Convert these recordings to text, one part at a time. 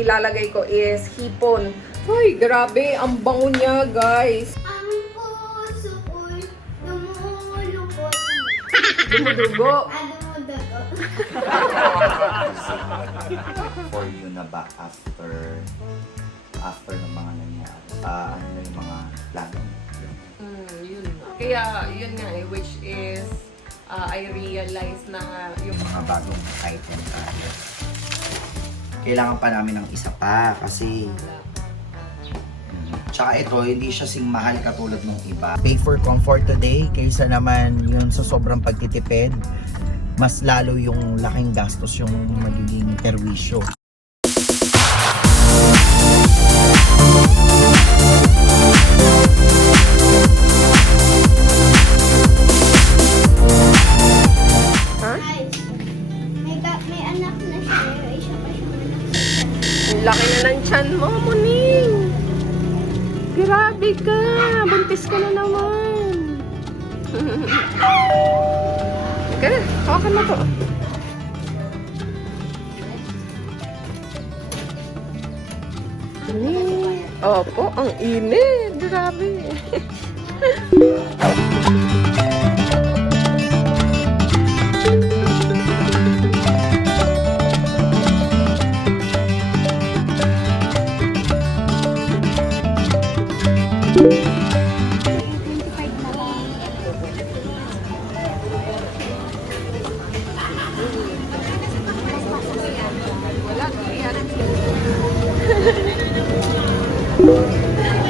ilalagay ko is hipon. Hoy, grabe, ang bango niya, guys. Ang puso ko'y lumulukot. Dumudugo. Dumudugo. For you na ba after ng mga nangyari? Ano na yung mga plano mo? Yun. Kaya, yun nga eh, which is, I realize na yung Mga bagong item tayo. Kailangan pa namin ng isa pa kasi tsaka ito, hindi siya sing mahal katulad ng iba. Pay for comfort today kaysa naman yun sa sobrang pagtitipid. Mas lalo yung laking gastos yung magiging perwisyo. Guys, may anak na siya. Isa pa siyang anak. Ang laki na ng tiyan mo, Muning. Grabe ka. Buntis ka na naman. Kaya, hawakan mo to. Opo, ang init. Grabe.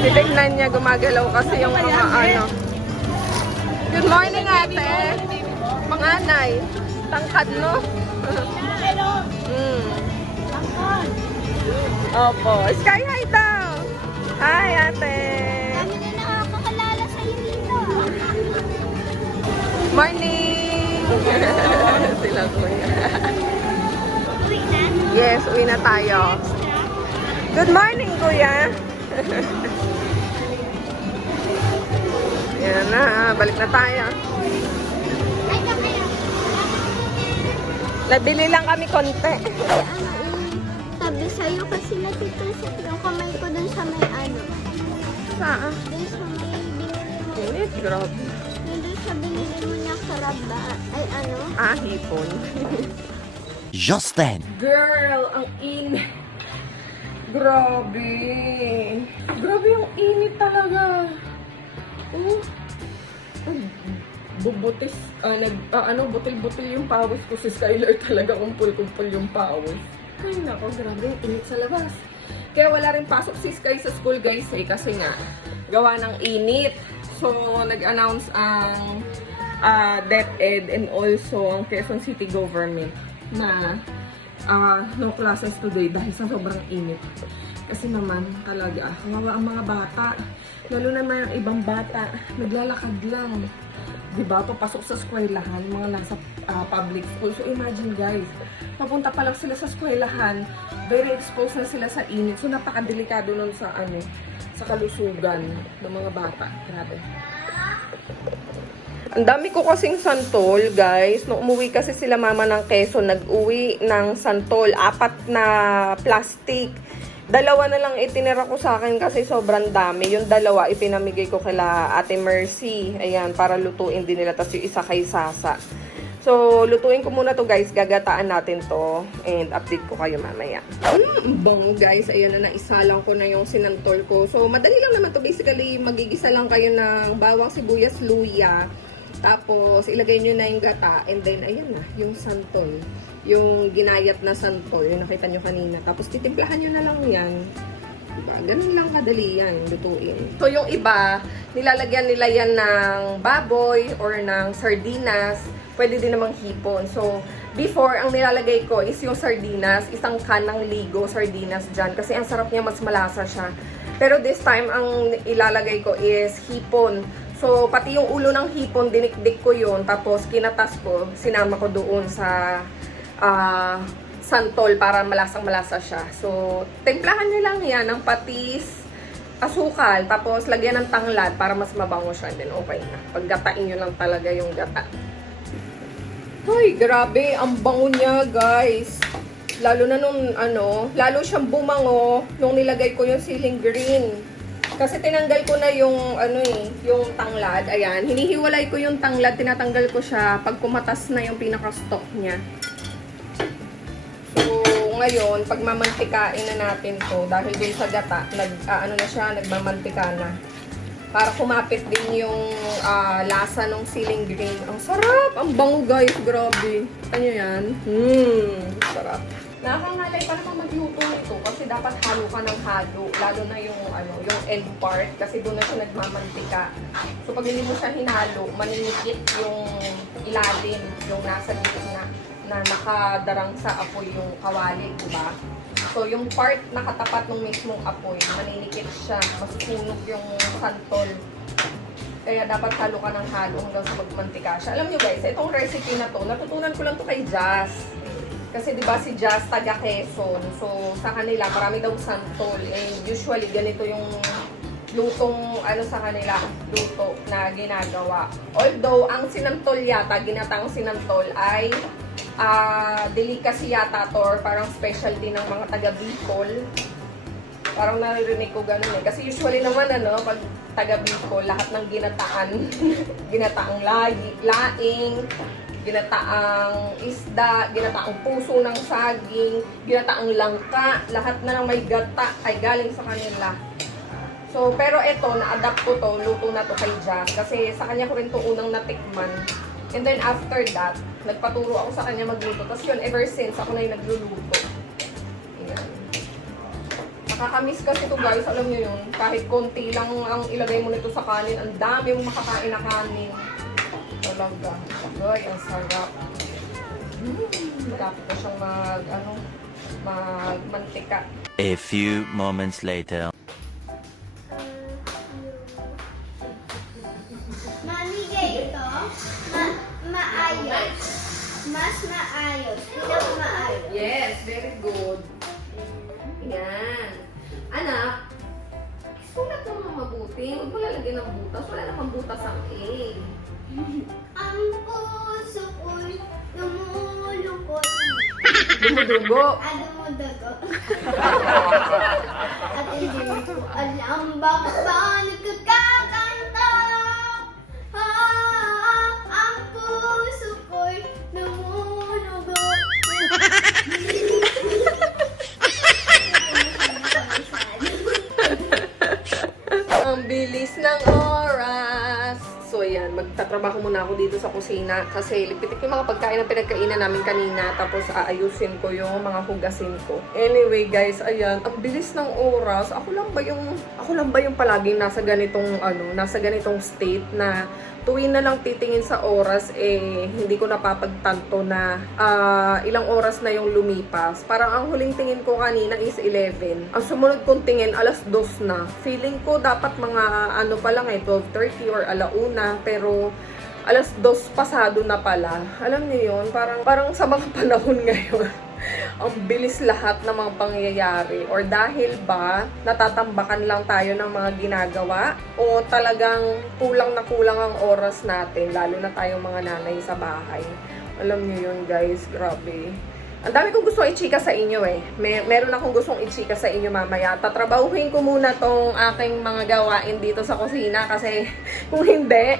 Titignan niya, gumagalaw kasi yung mga ano. Good morning, ate. Panganay. Tangkad, no? Opo. Sky high daw. Hi, ate. Kami na nakakakalala sa'yo dito. Morning! Sila kuya. Uwi na. Yes, uwi na tayo. Good morning, kuya. Yan na, balik na tayo. Ay, kaya. Nabili lang kami konti. Sabi sa'yo kasi natitusok yung kamay ko dun sa may ano. Saan? Dun sa may binili mo. Init, grabe. Dun sa binili mo niya karaba. Ay ano? Hipon. Just then. Girl, ang init. Grabe. Grabe yung init talaga. Oh. Bubutis, butil-butil yung pawis ko si Skylar talaga. Kumpul-kumpul yung pawis. Ay nako, grabe yung init sa labas. Kaya wala rin pasok si Sky sa school guys eh. Kasi nga, gawa ng init. So, nag-announce ang DepEd and also ang Quezon City Government na no classes today dahil sa sobrang init. Kasi naman talaga, kawawa ang mga bata. Lalo naman ang ibang bata, naglalakad lang. Diba? Papasok sa eskwelahan, mga nasa public school. So imagine guys, papunta pa lang sila sa eskwelahan, very exposed na sila sa init. So napakadelikado nun sa sa kalusugan ng mga bata. Grabe. Ang dami ko kasing santol, guys. Nung umuwi kasi sila mama ng Quezon, nag-uwi ng santol. 4 na plastic. 2 na lang itinira ko sa akin kasi sobrang dami. Yung 2, ipinamigay ko kila Ate Mercy. Ayan, para lutuin din nila. Tapos yung isa kay Sasa. So, lutuin ko muna to guys. Gagataan natin to. And update ko kayo mamaya. Bango guys. Ayan na, naisalang ko na yung sinantol ko. So, madali lang naman to. Basically, magigisa lang kayo ng bawang, sibuyas, luya. Tapos, ilagay nyo na yung gata. And then, ayan na, yung santol. Yung ginayat na santol. Yung nakita nyo kanina. Tapos, titimplahan nyo na lang yan. Diba? Ganun lang kadali yan, lutuin. So, yung iba, nilalagyan nila yan ng baboy or ng sardinas. Pwede din namang hipon. So, before, ang nilalagay ko is yung sardinas. Isang kanang ligo sardinas dyan. Kasi ang sarap niya, mas malasa siya. Pero this time, ang ilalagay ko is hipon. So, pati yung ulo ng hipon, dinikdik ko yun. Tapos, kinatas ko, sinama ko doon sa santol para malasang-malasa siya. So, timplahan nyo lang yan ng patis, asukal, tapos lagyan ng tanglad para mas mabango siya. Then, okay na. Paggatain nyo lang talaga yung gata. Ay, grabe. Ang bango niya, guys. Lalo na nung lalo siyang bumango nung nilagay ko yung ceiling green. Kasi tinanggal ko na yung yung tanglad. Ayan, hinihiwalay ko yung tanglad, tinatanggal ko siya pag kumatas na yung pinaka-stock niya. So, ngayon, pag mamantikain na natin to, dahil dun sa gata, nagmamantika na. Para kumapit din yung lasa ng ceiling green. Ang sarap! Ang bango guys, grabe. Ano yan? Sarap. Nakakangalay pa naman magluto nito kasi dapat halo ka ng halo. Lalo na yung end part kasi doon na siya nagmamantika. So pag hindi mo siya hinalo, maninikit yung ilalim, yung nasa gitna na nakadarang sa apoy yung kawali, diba? So yung part na katapat ng mismong apoy, maninikit siya, masusunog yung santol. Kaya dapat halo ka ng halo hanggang sa magmantika siya. Alam nyo guys, itong recipe na to, natutunan ko lang to kay Jazz. Kasi di ba si Jazz taga Quezon. So sa kanila marami daw santol. And usually ganito yung lutong sa kanila, luto na ginagawa. Although ang sinantol yata, ginatang sinantol ay delicacy yata to or parang specialty ng mga taga Bicol. Parang naririnig ko ganun eh. Kasi usually naman pag taga Bicol, lahat ng ginataan, ginataang laing, ginataang isda, ginataang puso ng saging, ginataang langka, lahat na ng may gata ay galing sa kanila. So, pero eto, na-adapt ko to, luto na to kay Jazz. Kasi sa kanya ko rin to unang natikman. And then after that, nagpaturo ako sa kanya magluto. Tapos yun, ever since, ako na yung nagluluto. Ayan. Nakakamiss kasi to guys, alam nyo yun. Kahit konti lang ang ilagay mo nito sa kanin, ang dami mong makakain na kanin. Talaga. Ay, ang sarap. Dapat ko siyang magmantika. A few moments later. Mami, ito, maayos. Mas maayos. Pinakamaayos. Yes, very good. Yan. Anak, sulat mo mga mabuti. Huwag mo lalagyan ng butas. Wala namang butas ang egg. Ang puso ko'y lumulukot. Dumudugo. Dumudugo. At hindi ko alam bakit ba nagkakakanta. Ang puso ko'y lumulukot. Ang bilis ng oras. So, ayan. Magtatrabaho muna ako dito sa kusina kasi lipitik yung mga pagkain na pinagkainan namin kanina tapos aayusin ko yung mga hugasin ko. Anyway, guys, ayan. Ang bilis ng oras. Ako lang ba yung palaging nasa ganitong state na tuwing na lang titingin sa oras, hindi ko napapagtanto na ilang oras na yung lumipas. Parang ang huling tingin ko kanina is 11. Ang sumunod kong tingin, alas 2 na. Feeling ko dapat mga pa lang 12:30 or alauna, pero alas 2 pasado na pala. Alam niyo yun, parang sa mga panahon ngayon, ang bilis lahat ng mga pangyayari. Or dahil ba natatambakan lang tayo ng mga ginagawa o talagang kulang na kulang ang oras natin, lalo na tayong mga nanay sa bahay. Alam niyo yun guys, grabe. Ang dami kong gusto i-chika sa inyo eh. Meron akong gustong i-chika sa inyo mamaya. Tatrabahuhin ko muna tong aking mga gawain dito sa kusina kasi kung hindi,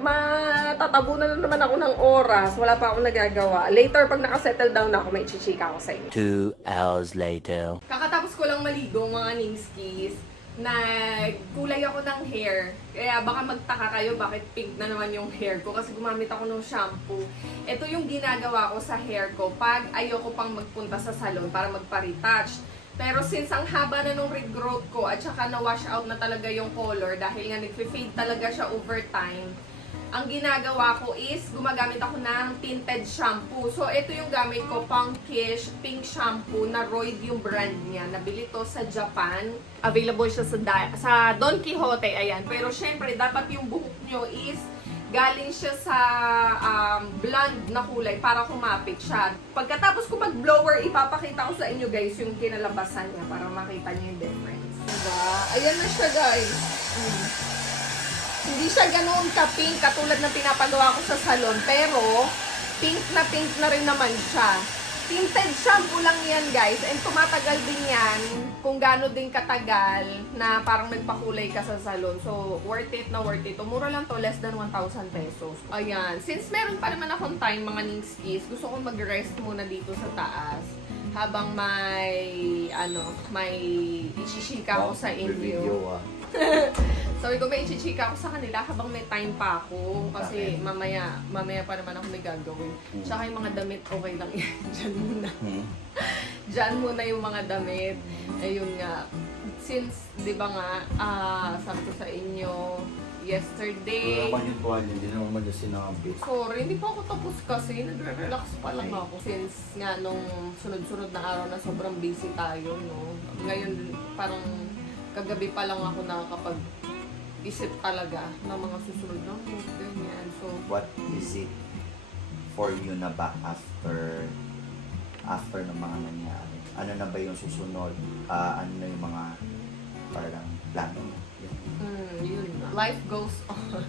matatabunan na naman ako ng oras. Wala pa akong nagagawa. Later, pag nakasettle down na ako, may i-chika ako sa inyo. 2 hours later. Kakatapos ko lang maligo mga Ningskis. Nagkulay ako ng hair. Kaya baka magtaka kayo bakit pink na naman yung hair ko kasi gumamit ako ng shampoo. Ito yung ginagawa ko sa hair ko pag ayoko pang magpunta sa salon para magpa-retouch. Pero since ang haba na nung regrowth ko at saka na-wash out na talaga yung color dahil nga nag-fade talaga siya over time, ang ginagawa ko is gumagamit ako ng tinted shampoo. So, ito yung gamit ko, Punkish Pink Shampoo na Royd yung brand niya. Nabili to sa Japan. Available siya sa Don Quixote, ayan. Pero syempre, dapat yung buhok nyo is galing siya sa blonde na kulay para kumapit siya. Pagkatapos ko mag-blower, ipapakita ko sa inyo guys yung kinalabasan niya para makita niyo yung difference. Diba? Ayan na siya guys. Hindi siya ganoon ka-pink katulad ng pinapagawa ko sa salon. Pero, pink na rin naman siya. Tinted shampoo lang yan, guys. And tumatagal din yan kung gaano din katagal na parang nagpakulay ka sa salon. So, worth it na worth it. Mura lang to, less than 1,000 pesos. Ayan. Since meron pa naman akong time, mga Ningskis, gusto kong mag-rest muna dito sa taas. Habang may ichishika ko sa inyo. Sabi ko, may ichichika ako sa kanila habang may time pa ako. Kasi mamaya pa naman ako may gagawin. Tsaka yung mga damit, okay lang yan. Diyan muna. Diyan muna yung mga damit. Ayun nga. Since, di ba nga, sabi ko sa inyo, yesterday... Wala man yung tuwalya, hindi naman yung sinabit. Sorry, hindi pa ako tapos kasi. Nagre-relax pa lang ako. Since nga nung sunod-sunod na araw na sobrang busy tayo, no? Ngayon, parang kagabi pa lang ako nakakapag-isip talaga ng mga susunod na move, ganyan. So, What is it for you na ba after ng mga nangyari? Ano na ba yung susunod? Ano na yung mga parang plano? yun na. Life goes on.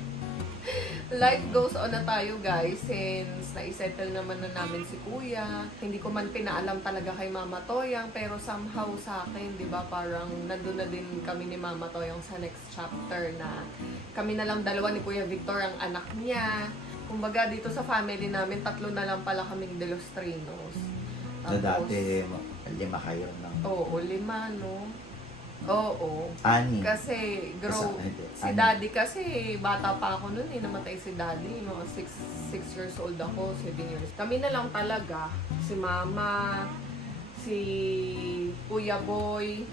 Life goes on na tayo, guys, since naisettle naman na namin si Kuya. Hindi ko man pinaalam talaga kay Mama Toyang, pero somehow sa akin, di ba, parang nandun na din kami ni Mama Toyang sa next chapter na kami na lang dalawa ni Kuya Victor ang anak niya. Kumbaga, dito sa family namin, 3 na lang pala kaming De Los Trinos. So dati, 5 kayo ng... Oo, 5, no? Oo. Ani. Kasi, si Daddy kasi, bata pa ako noon namatay si Daddy. Mga 6 years old ako, 7 years. Kami na lang talaga. Si Mama, si Kuya Boy,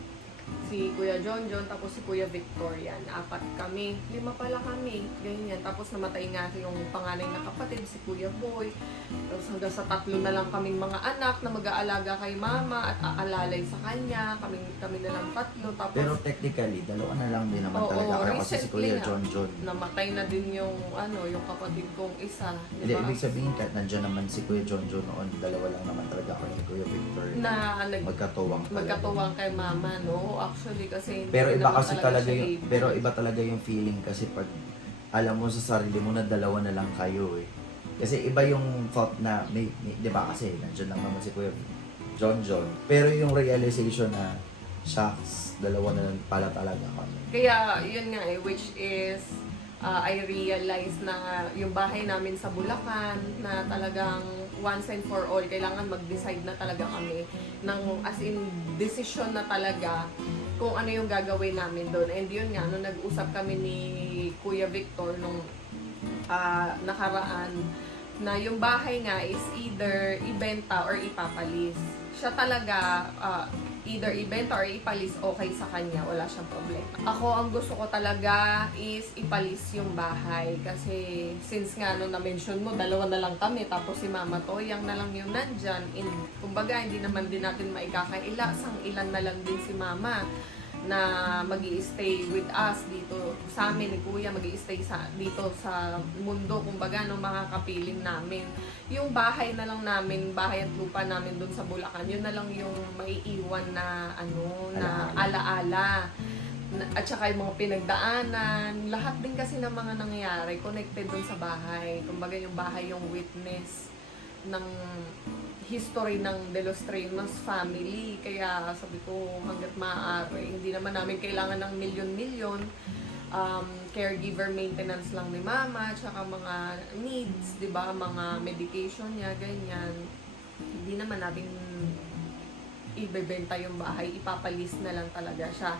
si Kuya John, tapos si Kuya Victor, yan. 4 kami. 5 pala kami. Ganyan. Tapos namatay nga yung panganay na kapatid, si Kuya Boy. Tapos hanggang sa 3 na lang kaming mga anak na mag-aalaga kay Mama at aalalay sa kanya. Kami na lang 3. Tapos, Pero technically, 2 na lang din naman talaga kayo kasi si Kuya nga, John. namatay na din yung yung kapatid kong isa. Hindi, ibig sabihin kahit nandiyan naman si Kuya John noon, 2 lang naman talaga kayo ni Kuya Victor. Na Magkatuwang talaga. magkatuwang kay Mama, no? Actually, kasi hindi Pero ko iba naman kasi talaga siya yung, able. pero iba talaga yung feeling kasi pag alam mo sa sarili mo na 2 na lang kayo eh. Kasi iba yung thought na, di ba kasi nandiyan lang naman si Kuya John. Pero yung realization na, shucks, 2 na lang pala talaga kami. Kaya, yun nga which is, I realized na yung bahay namin sa Bulacan, na talagang once and for all, kailangan mag-decide na talaga kami ng as in decision na talaga kung ano yung gagawin namin doon. And yun nga, nung nag-usap kami ni Kuya Victor nung nakaraan, na yung bahay nga is either ibenta or ipapalis. Siya talaga, either ibenta or ipalis, okay sa kanya, wala siyang problema. Ako, ang gusto ko talaga is ipalis yung bahay. Kasi, since nga no, na-mention mo, 2 na lang kami, tapos si Mama Toyang na lang yung nandyan. Kumbaga, hindi naman din natin maikakaila, ilan na lang din si Mama na magi-stay with us dito sa amin ni Kuya, magi-stay dito sa mundo, kumbaga, no, makakapiling namin. Yung bahay na lang namin, bahay at lupa namin doon sa Bulacan, yun na lang yung maiiwan na na alaala. At saka yung mga pinagdaanan, lahat din kasi ng mga nangyayari connected doon sa bahay. Kumbaga yung bahay yung witness ng history ng De Los Trinos family. Kaya sabi ko, hanggat maaari, hindi naman namin kailangan ng milyon-milyon. Caregiver maintenance lang ni Mama, tsaka mga needs, di ba? Mga medication niya, ganyan. Hindi naman natin ibebenta yung bahay, ipapalis na lang talaga siya.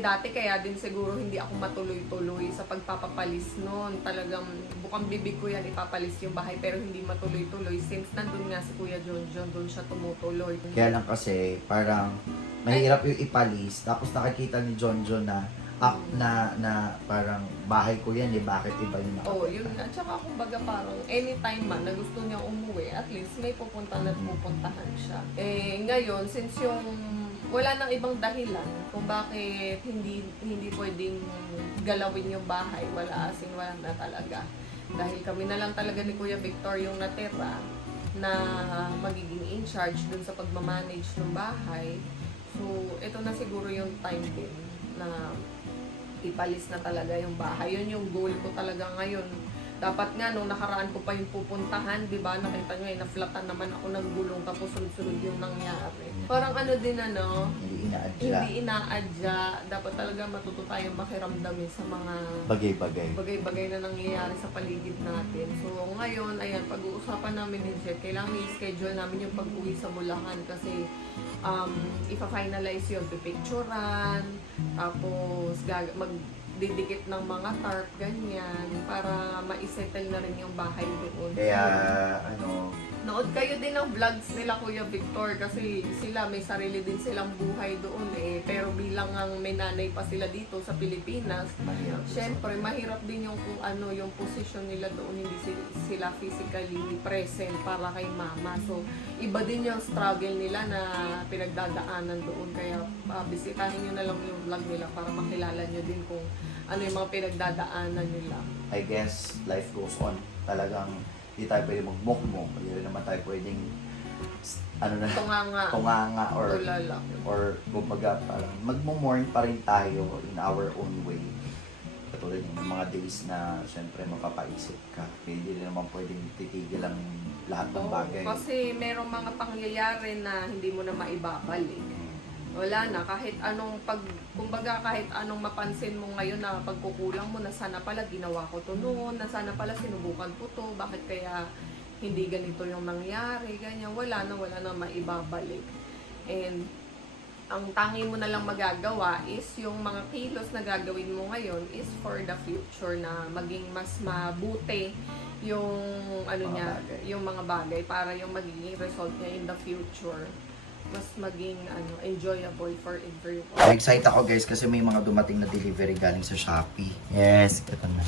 Dati kaya din siguro hindi ako matuloy-tuloy sa pagpapapalis noon. Talagang bukang bibig ko yan, ipapalis yung bahay, pero hindi matuloy-tuloy since nandun nga si Kuya John, doon siya tumutuloy. Kaya lang kasi, parang mahirap yung ipalis, tapos nakikita ni John na parang bahay ko yan bakit iba yung Oo, yun nga. Tsaka kumbaga parang anytime man na gusto niya umuwi, at least may pupuntahan at pupuntahan siya. Ngayon, since yung wala nang ibang dahilan kung bakit hindi pwedeng galawin yung bahay, wala na talaga. Dahil kami na lang talaga ni Kuya Victor yung natira na magiging in charge dun sa pagmamanage ng bahay. So, ito na siguro yung time din na ipalis na talaga yung bahay. Yun yung goal ko talaga ngayon. Dapat nga, nung nakaraan ko pa yung pupuntahan, di ba? Nakita nyo, na-flatan naman ako ng gulong, tapos sunod-sunod yung nangyari. Parang ano din, ano, Hindi inaadya. hindi inaadya. Dapat talaga matuto tayong makiramdamin sa mga Bagay-bagay. bagay-bagay na nangyayari sa paligid natin. So, ngayon, ayan, pag-uusapan namin ni Jet, kailangan i-schedule namin yung pag-uwi sa Bulacan kasi ipa-finalize yung pipicturan, tapos magdidikit ng mga tarp, ganyan, para ma-settle na rin yung bahay doon. Kaya, ano, Nood kayo din ng vlogs nila Kuya Victor kasi sila may sarili din silang buhay doon eh. Pero bilang ang may nanay pa sila dito sa Pilipinas, mahirap. syempre mahirap din yung kung ano yung position nila doon, hindi sila physically present para kay mama. So iba din yung struggle nila na pinagdadaanan doon. Kaya bisitahin nyo na lang yung vlog nila para makilala nyo din kung ano yung mga pinagdadaanan nila. I guess, life goes on. Talagang, hindi tayo pwede magmukmok. Hindi rin naman tayo pwedeng, ano na, tunganga Tulala. or kumbaga parang magmo-mourn pa rin tayo in our own way. Katulad yung mga days na syempre mapapaisip ka. Hindi rin naman pwedeng titigil ang lahat ng Oo, bagay. kasi merong mga pangyayari na hindi mo na maibabalik. Wala na, kahit anong kumbaga kahit anong mapansin mo ngayon na pagkukulang mo na sana pala ginawa ko to noon, na sana pala sinubukan ko to, bakit kaya hindi ganito yung nangyari, ganyan, wala na maibabalik. And ang tangi mo na lang magagawa is yung mga kilos na gagawin mo ngayon is for the future na maging mas mabuti yung ano Mga niya, bagay. yung mga bagay para yung magiging result niya in the future mas maging enjoyable for everyone. Excited ako guys kasi may mga dumating na delivery galing sa Shopee. Yes, ito na.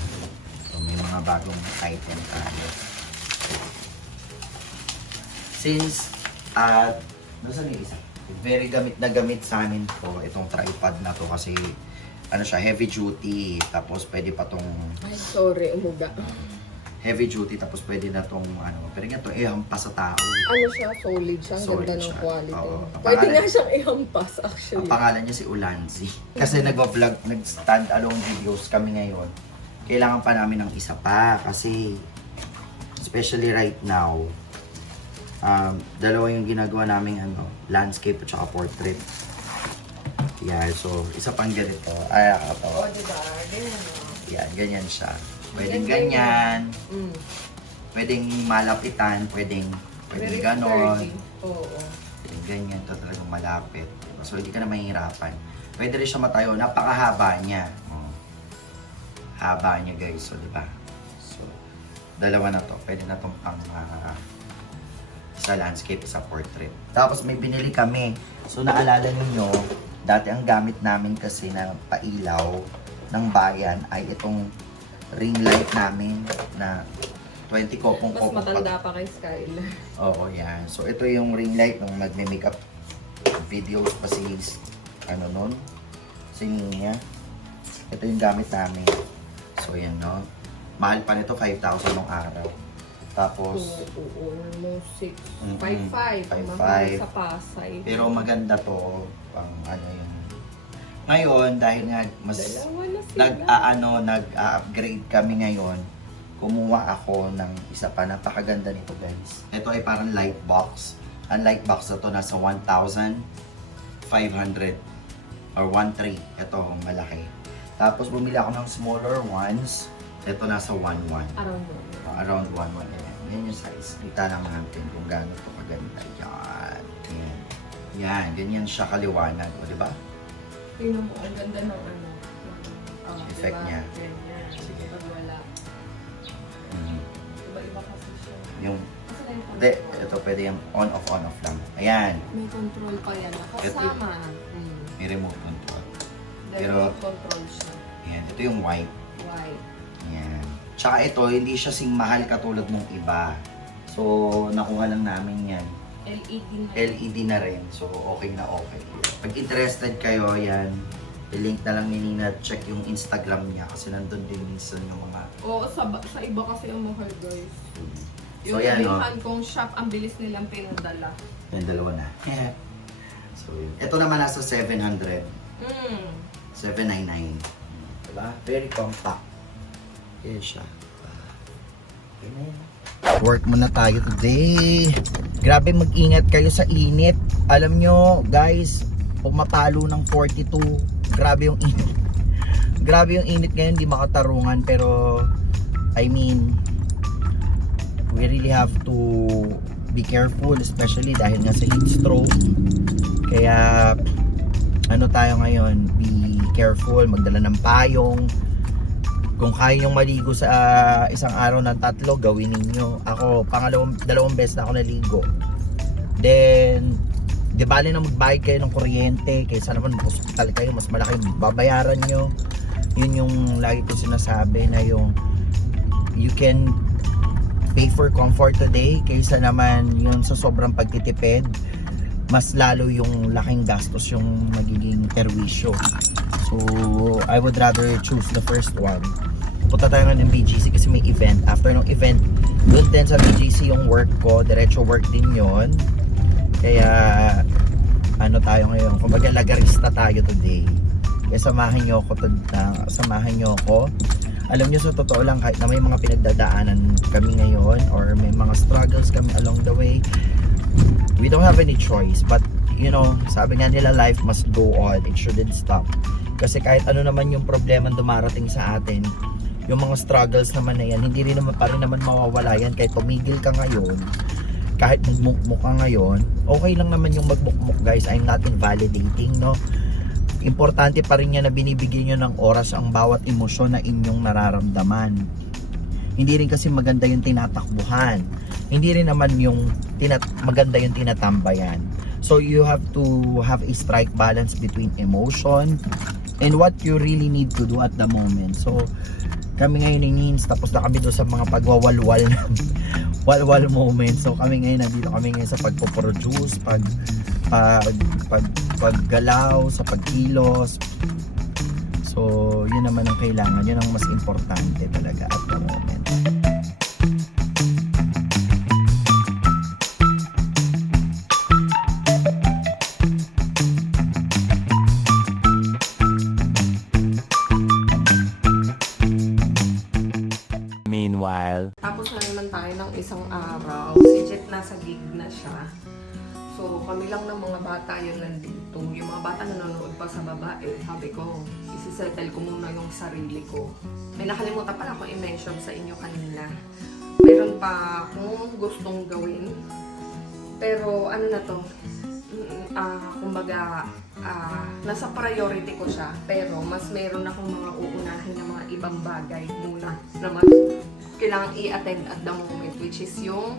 So, may mga bagong item tayo. Since, nasaan yung isa? Very gamit na gamit sa amin to. Itong tripod na to kasi ano siya, heavy duty. Tapos pwede pa tong Ay, sorry, umuga. heavy duty. Tapos pwede na tong ano. Pero nga to, ihampas sa tao. Ano siya? Solid siya. Ang Solid ganda ng siya. quality. Oo. Ang Pwede pangalan- nga siyang ihampas Ang actually. pangalan niya si Ulanzi. Kasi nag-vlog, nag-stand-alone videos kami ngayon. Kailangan pa namin ng isa pa kasi especially right now, dalawa yung ginagawa namin landscape at saka portrait. Yeah, so isa pang ganito. Ay, ito. O, diba? Ganyan mo. Yan, ganyan siya. Pwedeng Ganyan. ganyan, pwedeng malapitan, pwedeng Very ganon. sturdy. Oo. Pwedeng ganyan, ito talagang malapit. Diba? So hindi ka na mahihirapan. Pwede rin siya matayo, napakahaba niya. Oh. Haba niya guys, so diba? So, dalawa na to. Pwede na tong pang sa landscape, sa portrait. Tapos may binili kami. So naalala niyo dati ang gamit namin kasi na pailaw ng bayan ay itong ring light namin na 20 kopong Mas matanda pa kay Skyler. Oo, yan. So, ito yung ring light nung nagme-makeup videos pa si, si Nina. Ito yung gamit namin. So, yan, no? Mahal pa nito, 5,000 nung araw. Tapos, Oo, almost 6. Mm-mm. 5'5". 5'5". Mahal sa Pasay. pero maganda to, pang ano yung... Ngayon, dahil nga mas Dalawa na sila. nag-upgrade kami ngayon, kumuha ako ng isa pa. Napakaganda nito guys. Ito ay parang light box. Ang light box na to nasa 1,500 or 1,300. Ito, malaki. Tapos bumili ako ng smaller ones. Ito nasa 1,100. Around Around 1,100. Yan yung size. Kita lang natin kung gaano ito kaganda. Yan. Yan. Yan. Ganyan siya kaliwanag. O, diba? Tingnan mo, ang ganda ng Effect diba? niya. Ganyan. Sige. Pag wala. Mhm. Iba-iba kasi siya. Yung, Kasi na yung hindi, control. ito pwede yung on off lang. Ayan. May control pa yan. Kasama. May remote control. Remote control siya. Ayan. Ito yung white. White. Ayan. Tsaka ito, hindi siya sing mahal katulad ng iba. So, nakuha lang namin yan. LED na. LED na rin. So, okay na okay. Pag interested kayo, yan. I-link na lang ni Nina. Check yung Instagram niya kasi nandun din minsan yung mga... Oo, sa iba kasi ang mahal guys. So, Yung yan, no? ibihan kong shop, ang bilis nilang pinadala. Yung dalawa na. So, yun. Ito naman nasa 700. 799. Diba? Very compact. Yan siya. Work muna tayo today. Grabe, mag-ingat kayo sa init. Alam nyo, guys, pumapalo ng 42. Grabe yung init. Grabe yung init ngayon, di makatarungan. Pero, I mean, we really have to be careful, especially dahil nga sa heat stroke. Kaya, ano tayo ngayon, be careful, magdala ng payong. Kung kaya yung maligo sa isang araw ng 3, gawin ninyo. Ako, dalawang beses na ako naligo. Then, di bali na magbayad kayo ng kuryente, kaysa naman mag-hospital kayo, mas malaki babayaran nyo. Yun yung lagi ko sinasabi na yung you can pay for comfort today, kaysa naman yung sa sobrang pagtitipid, mas lalo yung laking gastos yung magiging perwisyo. So, I would rather choose the first one. Punta tayo nga ng BGC kasi may event. After ng event, doon din sa BGC yung work ko. Diretso work din yon. Kaya, ano tayo ngayon? Kumbaga, lagarista tayo today. Kaya samahan nyo ako. Alam nyo, sa totoo lang, kahit na may mga pinagdadaanan kami ngayon or may mga struggles kami along the way, we don't have any choice. But, you know, sabi nga nila, life must go on. It shouldn't stop. Kasi kahit ano naman yung problema dumarating sa atin, yung mga struggles naman na yan, hindi rin naman pa rin naman mawawala yan. Kahit tumigil ka ngayon, kahit magmukmuk ka ngayon, okay lang naman yung magmukmuk, guys. I'm not invalidating, no? Importante pa rin yan na binibigyan nyo ng oras ang bawat emosyon na inyong nararamdaman. Hindi rin kasi maganda yung tinatakbuhan. Hindi rin naman yung maganda yung tinatambayan. So you have to have a strike balance between emotion and what you really need to do at the moment. So kami ngayon nins, tapos na kami doon sa mga pagwawalwal walwal moment. So kami ngayon, nandito kami ngayon sa pagpo-produce, paggalaw, sa pagkilos. So yun naman ang kailangan, yun ang mas importante talaga at the moment. Meanwhile, Tapos na naman tayo ng isang araw. Si Jet nasa gig na siya. So, kami lang ng mga bata yun nandito. Yung mga bata nanonood pa sa baba, sabi ko, isisettle ko muna yung sarili ko. May nakalimutan pala akong i-mention sa inyo kanina. Meron pa akong gustong gawin. Pero, ano na to? Kumbaga, nasa priority ko siya. Pero, mas meron akong mga uunahin na mga ibang bagay muna na mas kailangang i-attend at the moment, which is yung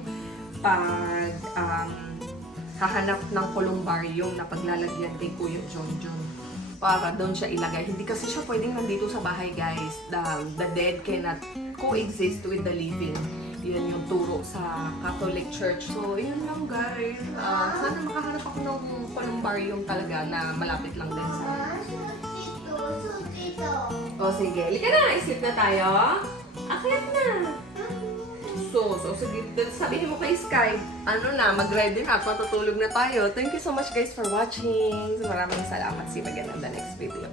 hahanap ng columbarium na paglalagyan kay Kuya Jonjon para doon siya ilagay. Hindi kasi siya pwedeng nandito sa bahay, guys. The dead cannot coexist with the living. Yan yung turo sa Catholic Church. So, yun lang, guys. Sana makahanap ako ng columbarium talaga na malapit lang din sa O, sige. Lika na, isip na tayo. Akyat na. So, sige, sabihin mo kay Sky, mag-ready na, matutulog na tayo. Thank you so much, guys, for watching. Maraming salamat. See you again on the next video.